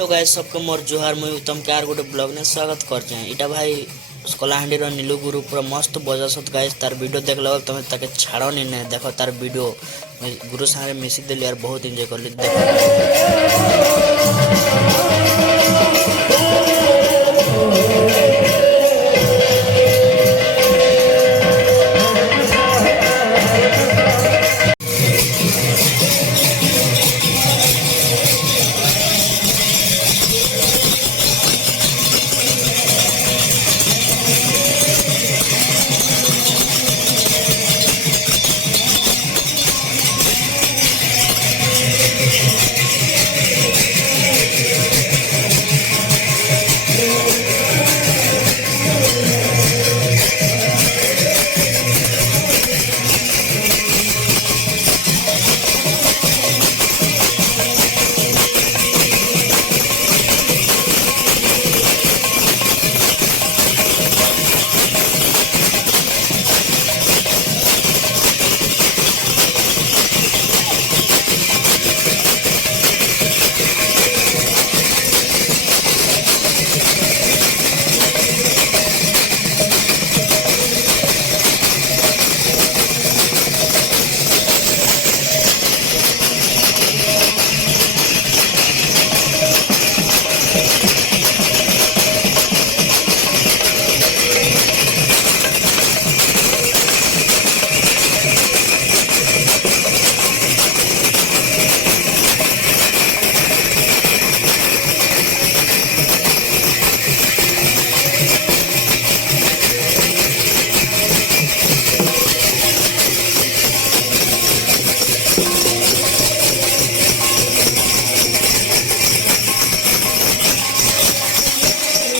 Hello guys सबके मोर जुहार मुई उत्तम के आर गोटे ब्लॉग ने स्वागत करछे। इटा भाई कलाहांडी रो नीलू गुरु पूरा मस्त बजासत गाइस तार वीडियो देखला तमे ताके छाड़ो नी ने देखो तार वीडियो गुरु सारे मिसी देली यार बहुत एंजॉय करली